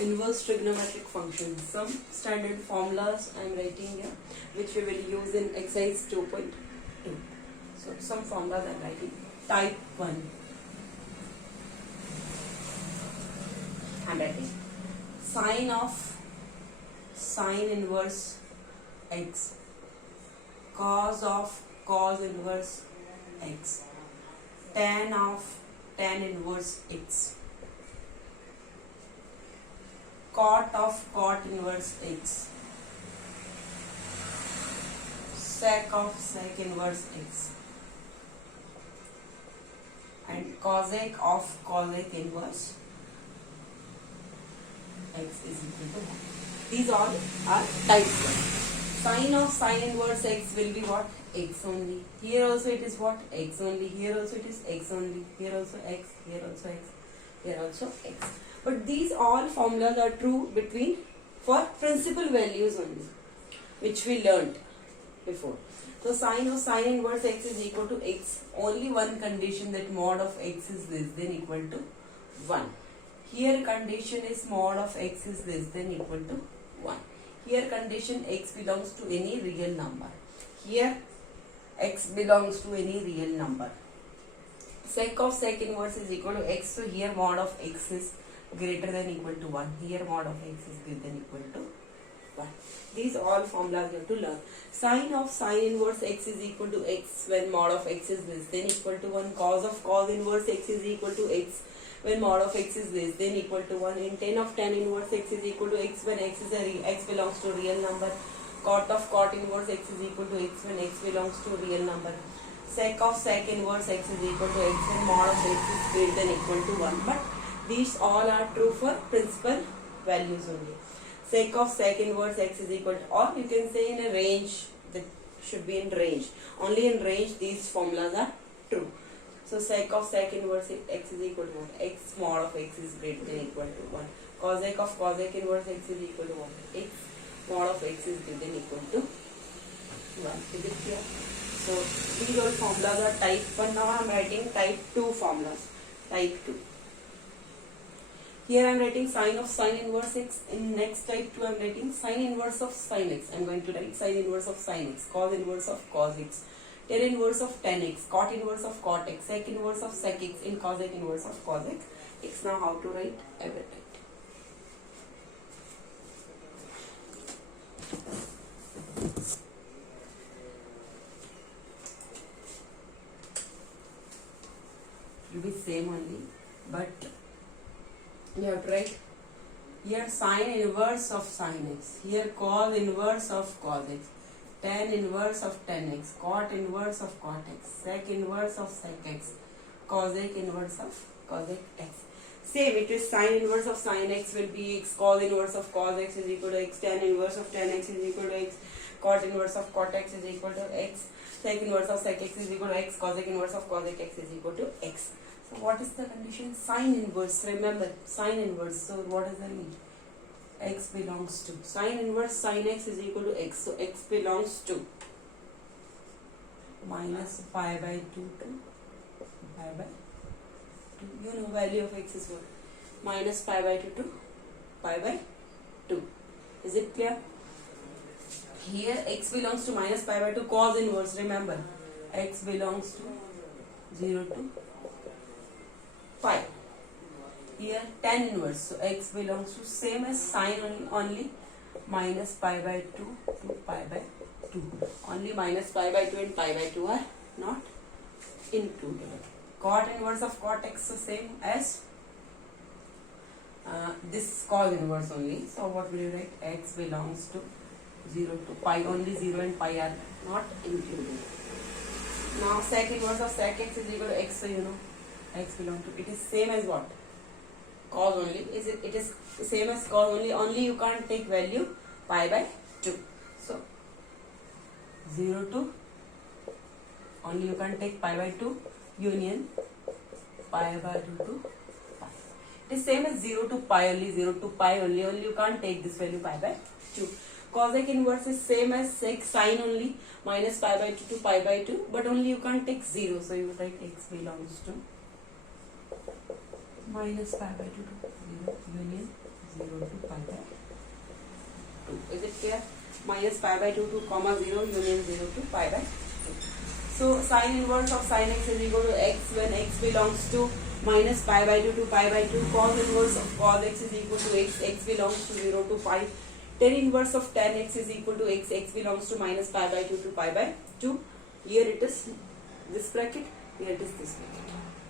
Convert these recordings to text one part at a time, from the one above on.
inverse trigonometric functions. Some standard formulas I am writing here, which we will use in exercise 2.2. So some formulas I am writing. Type 1. I am writing sine inverse x, cos of cos inverse x, tan of tan inverse x, cot of cot inverse x, sec of sec inverse x, and cosec of cosec inverse x is equal to 1. These all are type 1. Sine of sine inverse x will be what? X only. Here also it is what? X only. Here also it is X only. Here also X. Here also X. Here also X. But these all formulas are true for principal values only, which we learnt before. So sine of sine inverse x is equal to x. Only one condition, that mod of x is less than equal to 1. Here condition is mod of x is less than equal to 1. Here condition x belongs to any real number. Here x belongs to any real number. Sec of sec inverse is equal to x. So here mod of x is greater than equal to 1. Here mod of x is greater than equal to 1. These all formulas you have to learn. Sine of sine inverse x is equal to x when mod of x is less than equal to 1. Cos of cos inverse x is equal to x when mod of x is less than equal to 1. And tan of tan inverse x is equal to x when x belongs to real number. Cot of cot inverse x is equal to x when x belongs to real number. Sec of sec inverse x is equal to x when mod of x is greater than equal to 1. But these all are true for principal values only. Sec of sec inverse x is equal to, or you can say in a range, that should be in range. Only in range these formulas are true. So sec of sec inverse x is equal to 1. X mod of x is greater than equal to 1. Cosec of cosec inverse x is equal to 1. X mod of x is greater than equal to 1. Is it clear? So these all formulas are type 1. Now I am writing type 2 formulas. Type 2. Here I am writing sine of sine inverse x. In next type 2 I am writing sine inverse of sine x. I am going to write sine inverse of sine x, cos inverse of cos x, tan inverse of tan x, cot inverse of cot x, sec inverse of sec x, and cosec inverse of cosec x. Now how to write? I will write. It will be same only, but you have to write here sine inverse of sine x, here cos inverse of cos x, tan inverse of tan x, cot inverse of cot x, sec inverse of sec x, cosec inverse of cosec x. Same, it is sine inverse of sine x will be x, cos inverse of cos x is equal to x, tan inverse of tan x is equal to x, cot inverse of cot x is equal to x, sec inverse of sec x is equal to x, cosec inverse of cosec x is equal to x. So what is the condition? Sine inverse. Remember, sine inverse. So what does that mean? X belongs to. Sine inverse sine x is equal to x. So x belongs to minus pi by 2 to pi by 2. You know value of x is what? Minus pi by 2 to pi by 2. Is it clear? Here x belongs to minus pi by 2, cos inverse. Remember, x belongs to 0 to pi. Here tan inverse, so x belongs to same as sine only minus pi by 2 to pi by 2. Only minus pi by 2 and pi by 2 are not included. Cot inverse of cot x, so same as this cos inverse only. So what will you write? X belongs to 0 to pi. Only 0 and pi are not included. Now sec inverse of sec x is equal to x, so you know x belongs to, it is same as what? Cos only. It is same as cos only you can't take value pi by 2. So 0 to, only you can take pi by 2 union pi by 2 to pi. It is same as 0 to pi only, 0 to pi only you can't take this value pi by 2. Cosec inverse is same as sec sine only minus pi by 2 to pi by 2, but only you can't take 0, so you write x belongs to minus pi by 2 to 0 union 0 to clear? Minus pi by 2 to comma 0 union 0 to pi by 2. So sine inverse of sine x is equal to x when x belongs to minus pi by 2 to pi by 2. Cos inverse of cos x is equal to x belongs to 0 to pi. Tan inverse of tan x is equal to x belongs to minus pi by 2 to pi by 2. Here it is this bracket, here it is this bracket.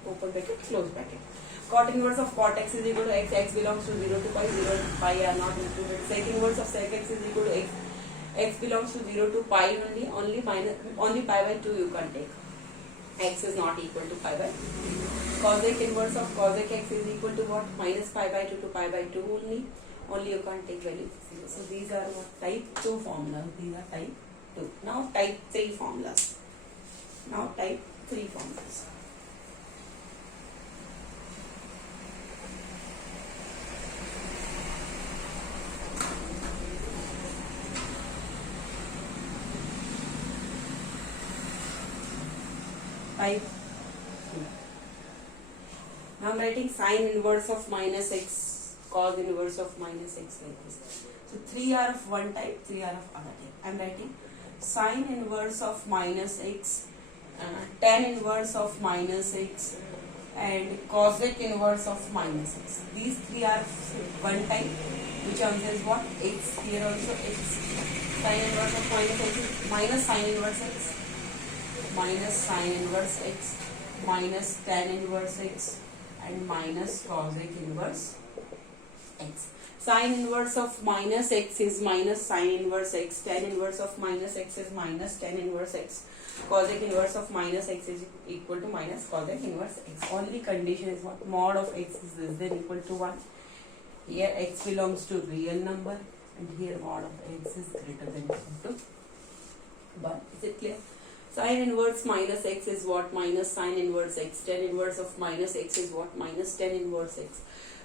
Open bracket, close bracket. Cot inverse of cot x is equal to x belongs to 0 to pi, 0 to pi are not included. Sec inverse of sec x is equal to x belongs to 0 to pi only pi by 2 you can take. X is not equal to pi by 2. Cosec inverse of cosec x is equal to what? Minus pi by 2 to pi by 2 only you can take value 0. So these are what? Type 2 formulas. These are type 2. Now type 3 formulas. Now type 3 formulas. Type 2. Now I am writing sine inverse of minus x, cos inverse of minus x like this. So 3 are of one type, 3 are of other type. I am writing sine inverse of minus x, tan inverse of minus x, and cosec inverse of minus x. These 3 are one type, which answers what? X. Here also x. Sine inverse of minus x is minus sine inverse x, minus sine inverse x, minus tan inverse x, and minus cosec inverse x. Sine inverse of minus x is minus sine inverse x, tan inverse of minus x is minus tan inverse x, cosec inverse of minus x is equal to minus cosec inverse x. Only condition is what? Mod of x is less than equal to 1. Here x belongs to real number, and here mod of x is greater than equal to 1. Is it clear? Sine inverse minus x is what? Minus sine inverse x. Tan inverse of minus x is what? Minus tan inverse x.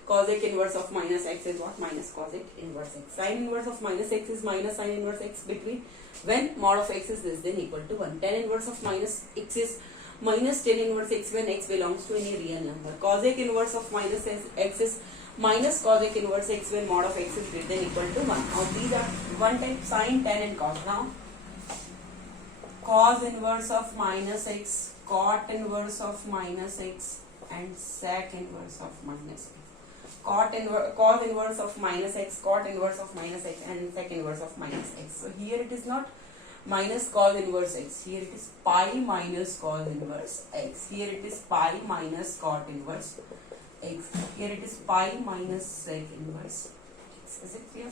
Cosec inverse of minus x is what? Minus cosec inverse x. Sine inverse of minus x is minus sine inverse x between when mod of x is less than equal to 1. Tan inverse of minus x is minus tan inverse x when x belongs to any real number. Cosec inverse of minus x is minus cosec inverse x when mod of x is greater than equal to 1. Now these are one type, sine, tan and cos. Now cos inverse of minus x, cot inverse of minus x, and sec inverse of minus x. Cos inverse of minus x, cot inverse of minus x, and sec inverse of minus x. So here it is not minus cos inverse x. Here it is pi minus cos inverse x. Here it is pi minus cot inverse x. Here it is pi minus sec inverse x. Is it clear?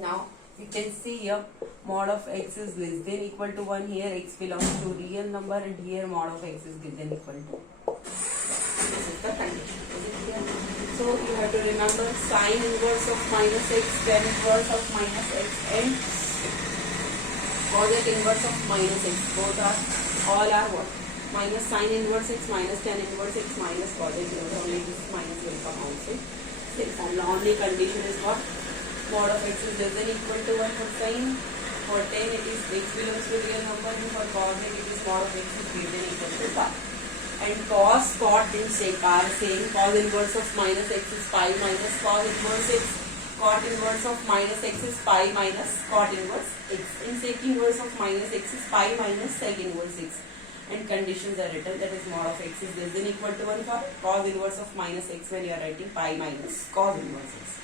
Now you can see here mod of x is less than equal to 1. Here x belongs to real number, and here mod of x is greater than equal to 1. This is the condition. Is it clear? So you have to remember sine inverse of minus x, tan inverse of minus x, and cosec inverse of minus x. Both are, all are what? Minus sine inverse x, minus tan inverse x, minus cosec inverse. Only this minus will come outside. Same formula. Only condition is what? Mod of x is less than equal to 1 for sine. For tan it is x belongs to real number, and for cosec it is mod of x is greater than equal to 1. And cos, cot and sec are same. Cos inverse of minus x is pi minus cos inverse x. Cot inverse of minus x is pi minus cot inverse x. And sec inverse of minus x is pi minus sec inverse x. And conditions are written, that is mod of x is less than equal to 1 for cos inverse of minus x when you are writing pi minus cos inverse x.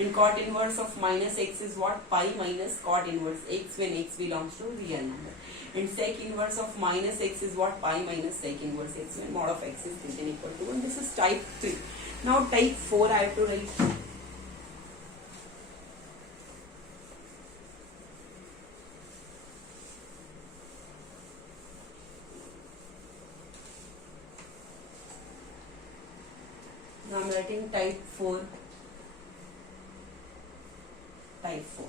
And cot inverse of minus x is what? Pi minus cot inverse x when x belongs to real number. And sec inverse of minus x is what? Pi minus sec inverse x when mod of x is greater than equal to 1. This is type 3. Now type 4 I have to write. Now I am writing type 4. Type 4.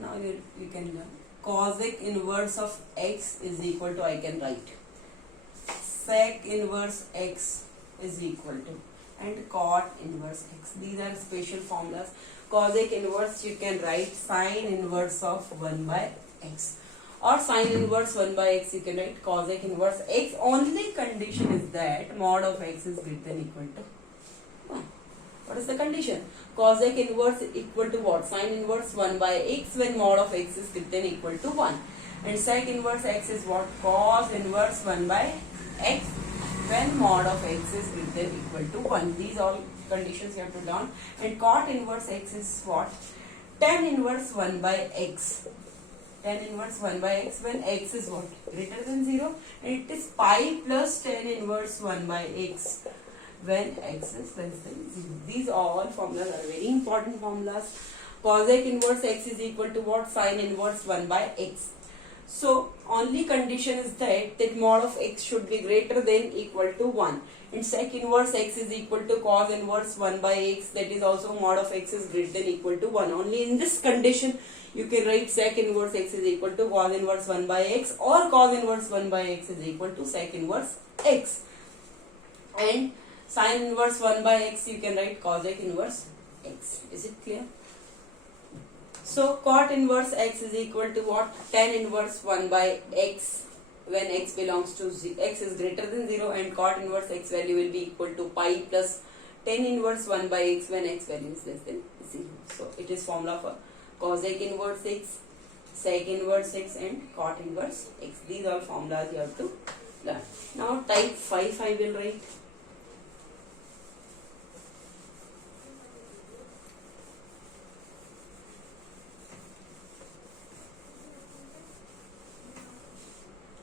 Now you can learn. Cosec inverse of x is equal to, I can write, sec inverse x is equal to, and cot inverse x. These are special formulas. Cosec inverse you can write sine inverse of 1 by x, or sine inverse 1 by x you can write cosec inverse x. Only condition is that mod of x is greater than equal to 1. What What is the condition? Cosec inverse equal to what? Sin inverse 1 by x when mod of x is greater than equal to 1. And sec inverse x is what? Cos inverse 1 by x when mod of x is greater than equal to 1. These all conditions you have to learn. And cot inverse x is what? Tan inverse 1 by x. Tan inverse 1 by x when x is what? Greater than 0. And it is pi plus tan inverse 1 by x when x is less than 0. These all formulas are very important formulas. Cosec inverse x is equal to what? Sin inverse 1 by x. So, only condition is that mod of x should be greater than equal to 1. And sec inverse x is equal to cos inverse 1 by x, that is also mod of x is greater than equal to 1. Only in this condition you can write sec inverse x is equal to cos inverse 1 by x, or cos inverse 1 by x is equal to sec inverse x. And sin inverse 1 by x you can write cosec inverse x. Is it clear? So cot inverse x is equal to what? Tan inverse 1 by x when x belongs to x is greater than 0, and cot inverse x value will be equal to pi plus tan inverse 1 by x when x value is less than 0. So it is formula for cosec inverse x, sec inverse x and cot inverse x. These are formulas you have to learn. Now type 5 I will write.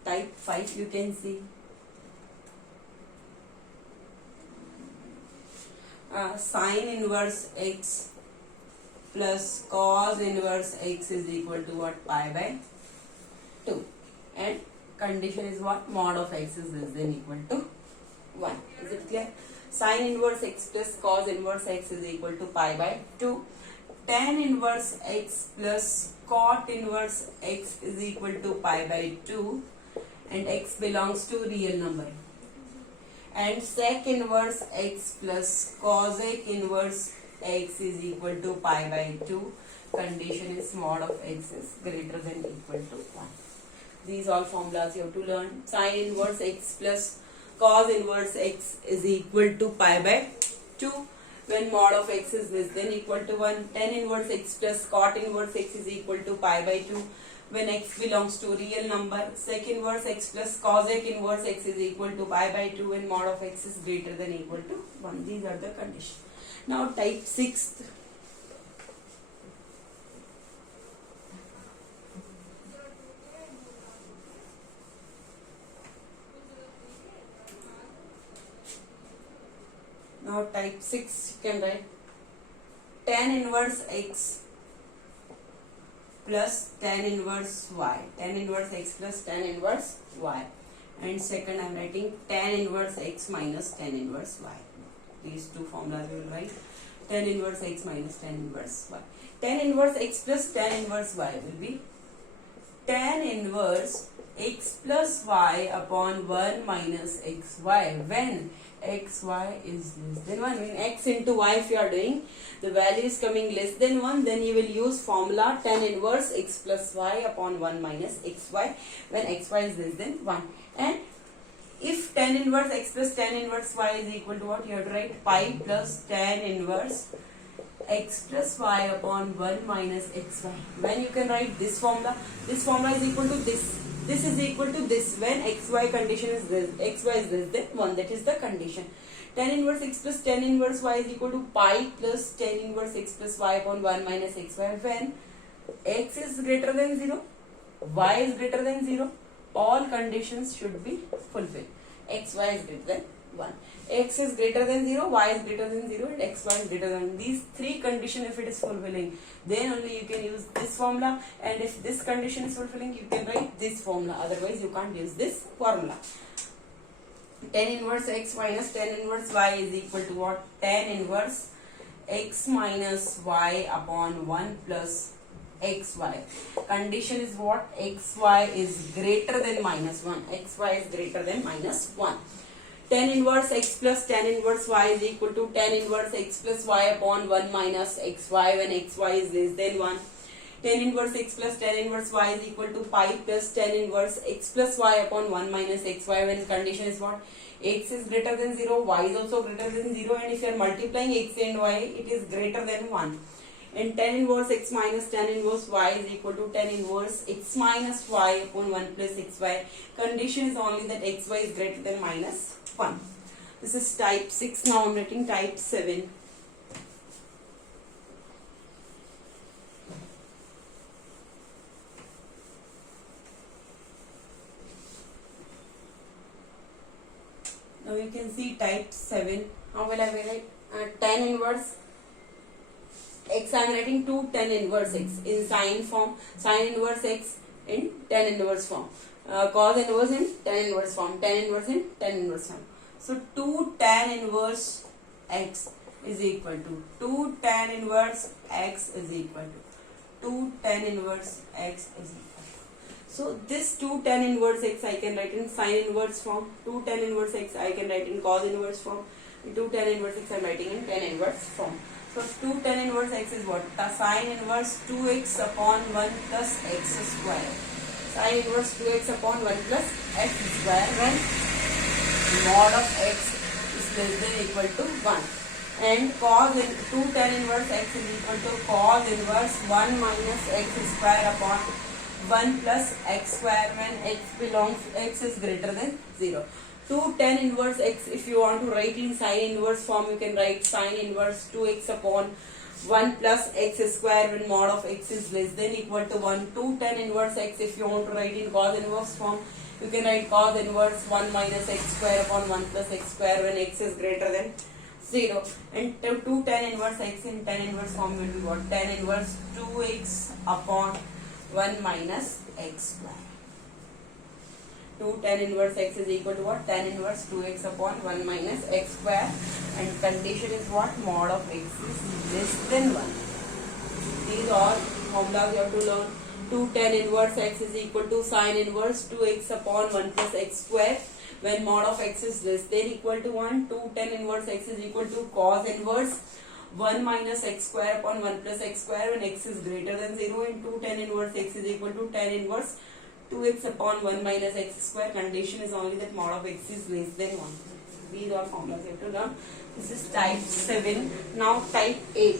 Type 5 you can see. Sin inverse x plus cos inverse x is equal to what? Pi by 2. And condition is what? Mod of x is less than equal to 1. Is it clear? Sin inverse x plus cos inverse x is equal to pi by 2. Tan inverse x plus cot inverse x is equal to pi by 2. And x belongs to real number. And sec inverse x plus cosec inverse x is equal to pi by 2. Condition is mod of x is greater than equal to 1. These all formulas you have to learn. Sin inverse x plus cos inverse x is equal to pi by 2 when mod of x is less than equal to 1. Tan inverse x plus cot inverse x is equal to pi by 2 when x belongs to real number. Sec inverse x plus cosec inverse x is equal to pi by 2 when mod of x is greater than equal to 1. These are the conditions. Now type 6th. Now type 6 you can write tan inverse x plus tan inverse y. Tan inverse x plus tan inverse y. And second I am writing tan inverse x minus tan inverse y. These two formulas we will write. Tan inverse x minus tan inverse y. Tan inverse x plus tan inverse y will be tan inverse x plus y upon 1 minus xy when xy is less than 1. When x into y if you are doing, the value is coming less than 1, then you will use formula tan inverse x plus y upon 1 minus xy when xy is less than 1. And if tan inverse x plus tan inverse y is equal to what? You have to write pi plus tan inverse x plus y upon 1 minus xy. When you can write this formula is equal to this. This is equal to this when xy condition is this, xy is less than 1, that is the condition. Tan inverse x plus tan inverse y is equal to pi plus tan inverse x plus y upon 1 minus xy when x is greater than 0, y is greater than 0, all conditions should be fulfilled. Xy is greater than 1. X is greater than 0, y is greater than 0 and xy is greater than 1. These three conditions if it is fulfilling, then only you can use this formula, and if this condition is fulfilling you can write this formula, otherwise you can't use this formula. Tan inverse x minus tan inverse y is equal to what? Tan inverse x minus y upon 1 plus xy. Condition is what? Xy is greater than minus 1. Xy is greater than minus 1. Tan inverse x plus tan inverse y is equal to tan inverse x plus y upon 1 minus xy when xy is less than 1. Tan inverse x plus tan inverse y is equal to pi plus tan inverse x plus y upon 1 minus xy when condition is what? x is greater than 0, y is also greater than 0, and if you are multiplying x and y, it is greater than 1. And tan inverse x minus tan inverse y is equal to tan inverse x minus y upon 1 plus xy. Condition is only that xy is greater than minus 1. This is type 6. Now I am writing type 7. Now you can see type 7. How will I write? Tan inverse x, I am writing 2 tan inverse x in sine form, sine inverse x in tan inverse form, cos inverse in tan inverse form, tan inverse in tan inverse form. So 2 tan inverse x is equal to 2 tan inverse x is equal to 2 tan inverse x is equal to. So this 2 tan inverse x I can write in sine inverse form, 2 tan inverse x I can write in cos inverse form, 2 tan inverse x I am writing in tan inverse form. So 2 tan inverse x is what? The sine inverse 2x upon 1 plus x square. Sine inverse 2x upon 1 plus x square when mod of x is less than equal to 1. And cos 2 tan inverse x is equal to cos inverse 1 minus x square upon 1 plus x square when x is greater than 0. 2 tan inverse x, if you want to write in sine inverse form, you can write sine inverse 2x upon 1 plus x square when mod of x is less than equal to 1. 2 tan inverse x, if you want to write in cos inverse form, you can write cos inverse 1 minus x square upon 1 plus x square when x is greater than 0. And 2 tan inverse x in tan inverse form will be what? Tan inverse 2x upon 1 minus x square. 2 tan inverse x is equal to what? Tan inverse 2x upon 1 minus x square, and condition is what? Mod of x is less than 1. These are formulas you have to learn. 2 tan inverse x is equal to sine inverse 2x upon 1 plus x square when mod of x is less than equal to 1. 2 tan inverse x is equal to cos inverse 1 minus x square upon 1 plus x square when x is greater than 0, and 2 tan inverse x is equal to tan inverse 2x upon 1 minus x square. Condition is only that mod of x is less than 1. These are formulas you have to learn. This is type 7. Now type 8.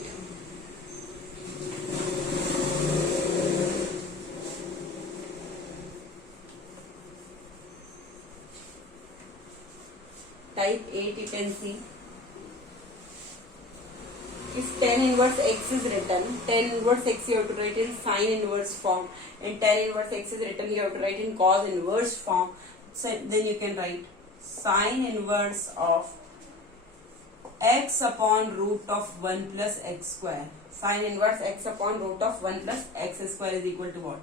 Type 8 you can see. If tan inverse x is written, tan inverse x you have to write in sine inverse form, and tan inverse x is written you have to write in cos inverse form. So then you can write sine inverse of x upon root of 1 plus x square. Sine inverse x upon root of 1 plus x square is equal to what?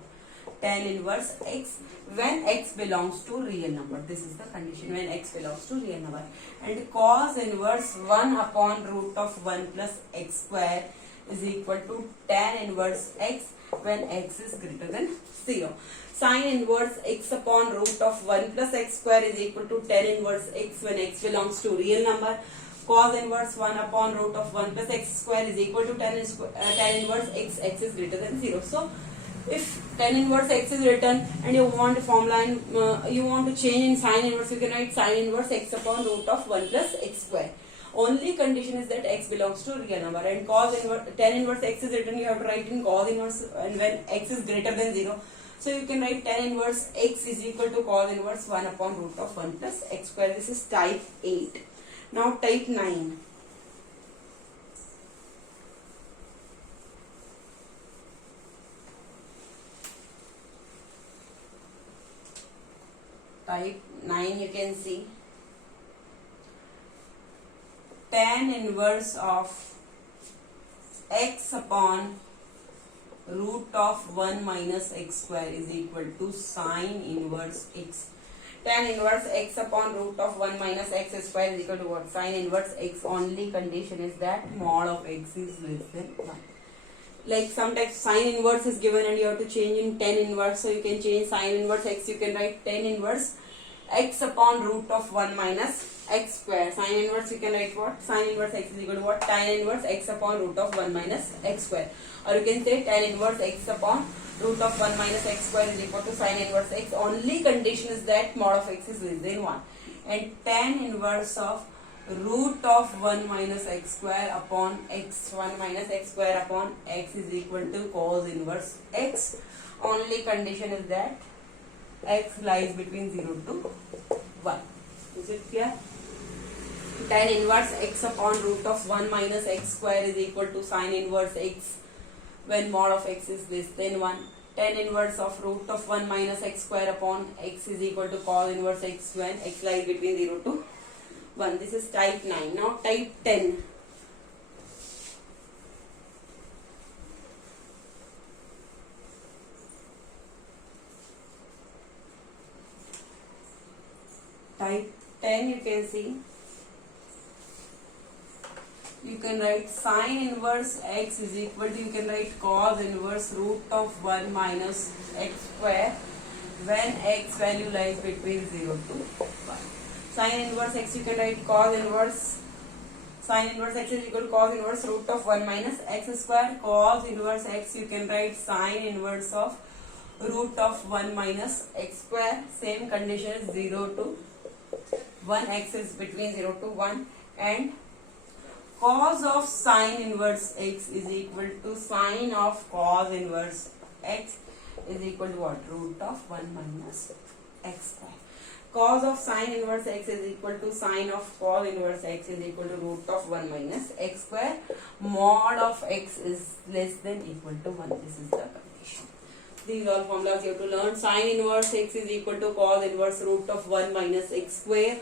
Tan inverse x when x belongs to real number. This is the condition, when x belongs to real number. And cos inverse 1 upon root of 1 plus x square is equal to tan inverse x when x is greater than 0. Sin inverse x upon root of 1 plus x square is equal to tan inverse x when x belongs to real number. Cos inverse 1 upon root of 1 plus x square is equal to tan inverse x is greater than 0. So if tan inverse x is written and you want a formula and you want to change in sin inverse, you can write sin inverse x upon root of 1 plus x square. Only condition is that x belongs to real number, and tan inverse x is written, you have to write in cos inverse and when x is greater than 0. So you can write tan inverse x is equal to cos inverse 1 upon root of 1 plus x square. This is type 8. Now type 9. Type 9 you can see tan inverse of x upon root of 1 minus x square is equal to sine inverse x. Tan inverse x upon root of 1 minus x square is equal to what? Sine inverse x. Only condition is that mod of x is less than 1. Like sometimes sine inverse is given and you have to change in tan inverse, so you can change sine inverse x, you can write tan inverse x upon root of 1 minus x square. Sine inverse you can write what? Sine inverse x is equal to what? Tan inverse x upon root of 1 minus x square. Or you can say tan inverse x upon root of 1 minus x square is equal to sine inverse x. Only condition is that mod of x is less than 1. and tan inverse of root of 1 minus x square upon x. 1 minus x square upon x is equal to cos inverse x. Only condition is that x lies between 0 to 1. Is it clear? Tan inverse x upon root of 1 minus x square is equal to sin inverse x when mod of x is less than 1. Tan inverse of root of 1 minus x square upon x is equal to cos inverse x when x lies between 0 to 1. This is type 9. Now type 10. Type 10 you can see. You can write sin inverse x is equal to, you can write cos inverse root of 1 minus x square when x value lies between 0 to 1. Sin inverse x you can write cos inverse, sin inverse x is equal to cos inverse root of 1 minus x square. Cos inverse x you can write sin inverse of root of 1 minus x square. Same condition is 0 to 1, x is between 0 to 1, and cos of sin inverse x is equal to sin of cos inverse x is equal to what? Root of 1 minus x square. Cos of sin inverse x is equal to sin of cos inverse x is equal to root of 1 minus x square. Mod of x is less than equal to 1. This is the condition. These all formulas you have to learn. Sin inverse x is equal to cos inverse root of 1 minus x square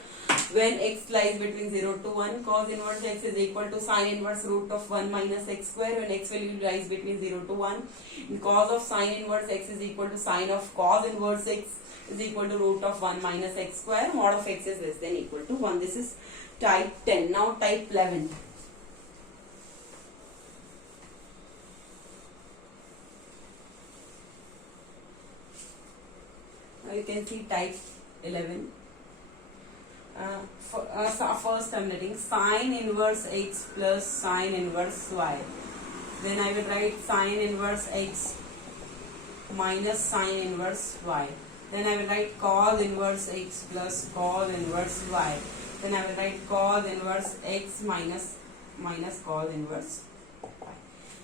when x lies between 0 to 1. Cos inverse x is equal to sin inverse root of 1 minus x square when x value lies between 0 to 1. And cos of sin inverse x is equal to sin of cos inverse x is equal to root of 1 minus x square. Mod of x is less than equal to 1. This is type 10. Now type 11. Now you can see type 11. First I am letting sin inverse x plus sin inverse y. Then I will write sin inverse x minus sin inverse y. Then I will write cos inverse x plus cos inverse y. Then I will write cos inverse x minus cos inverse y.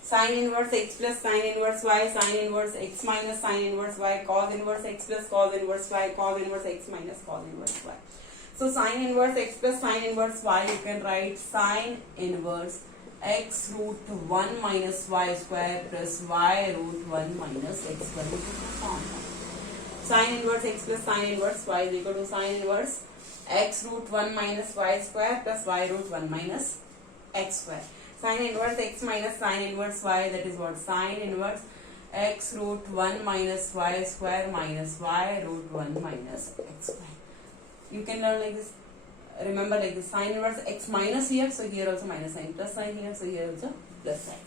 Sin inverse x plus sin inverse y, sin inverse x minus sin inverse y, cos inverse x plus cos inverse y, cos inverse x minus cos inverse y. So sin inverse x plus sin inverse y, you can write sin inverse x root 1 minus y square plus y root 1 minus x square. Sin inverse x plus sin inverse y is equal to sin inverse x root 1 minus y square plus y root 1 minus x square. Sin inverse x minus sin inverse y, that is what? Sin inverse x root 1 minus y square minus y root 1 minus x square. You can learn like this. Remember like this. Sin inverse x minus here, so here also minus sign, plus sign here, so here also plus sign.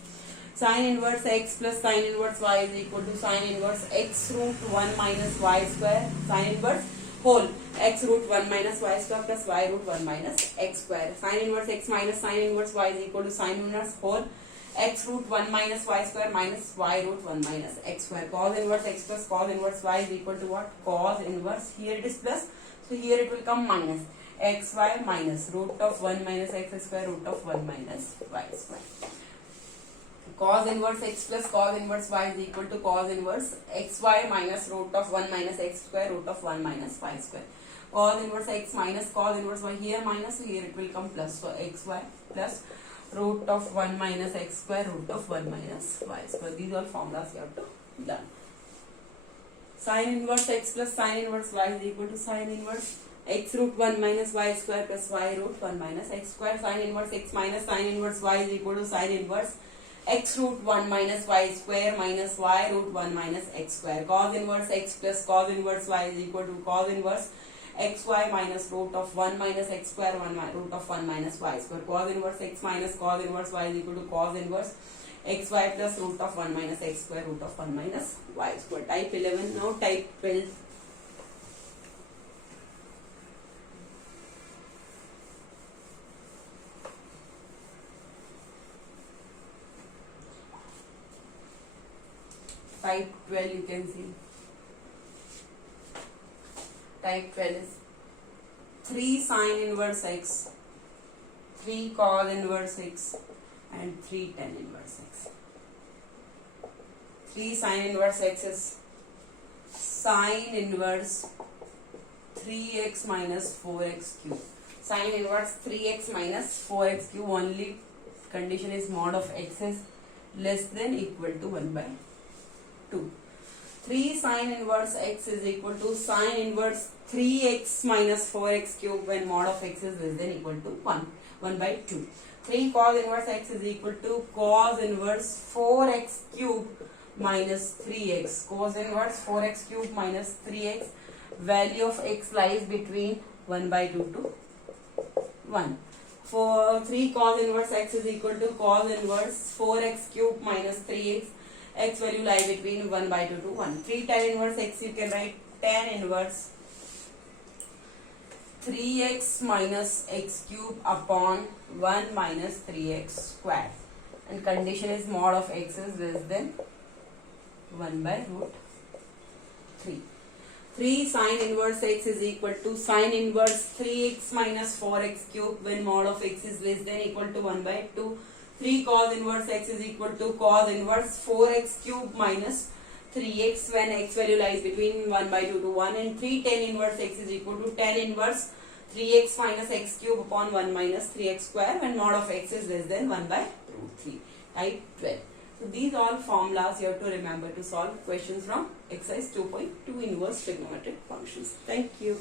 Sin inverse x plus sin inverse y is equal to sin inverse x root 1 minus y square, sin inverse whole x root 1 minus y square plus y root 1 minus x square. Sin inverse x minus sin inverse y is equal to sin inverse whole x root 1 minus y square minus y root 1 minus x square. Cos inverse x plus cos inverse y is equal to what? Cos inverse, here it is plus, so here it will come minus xy minus root of 1 minus x square root of 1 minus y square. Cos inverse x plus cos inverse y is equal to cos inverse xy minus root of 1 minus x square root of 1 minus y square. Cos inverse x minus cos inverse y, here minus, so here it will come plus. So xy plus root of 1 minus x square root of 1 minus y square. These are formulas you have to learn. Sin inverse x plus sin inverse y is equal to sin inverse x root 1 minus y square plus y root 1 minus x square. Sin inverse x minus sin inverse y is equal to sin inverse x root 1 minus y square minus y root 1 minus x square. Cos inverse x plus cos inverse y is equal to cos inverse xy minus root of 1 minus x square root of 1 minus y square. Cos inverse x minus cos inverse y is equal to cos inverse xy plus root of 1 minus x square root of 1 minus y square. Type 11. Now type 12. Type 12 you can see. Type 12 is 3 sin inverse x, 3 cos inverse x, and 3 tan inverse x. 3 sin inverse x is sin inverse 3x minus 4x cube. Sin inverse 3x minus 4x cube, only condition is mod of x is less than equal to 1 by 2. 3 sin inverse x is equal to sin inverse 3x minus 4x cube when mod of x is less than equal to 1 by 2. 3 cos inverse x is equal to cos inverse 4x cube minus 3x. Cos inverse 4x cube minus 3x. Value of x lies between 1 by 2 to 1. For 3 cos inverse x is equal to cos inverse 4x cube minus 3x. X value lie between 1 by 2 to 1. 3 tan inverse x, you can write tan inverse 3x minus x cube upon 1 minus 3x square. And condition is mod of x is less than 1 by root 3. 3 sin inverse x is equal to sin inverse 3x minus 4x cube when mod of x is less than equal to 1 by 2. 3 cos inverse x is equal to cos inverse 4x cube minus 3x when x value lies between 1 by 2 to 1. And 3 tan inverse x is equal to tan inverse 3x minus x cube upon 1 minus 3x square when mod of x is less than 1 by root 3. Type 12. So these all formulas you have to remember to solve questions from exercise 2.2 inverse trigonometric functions. Thank you.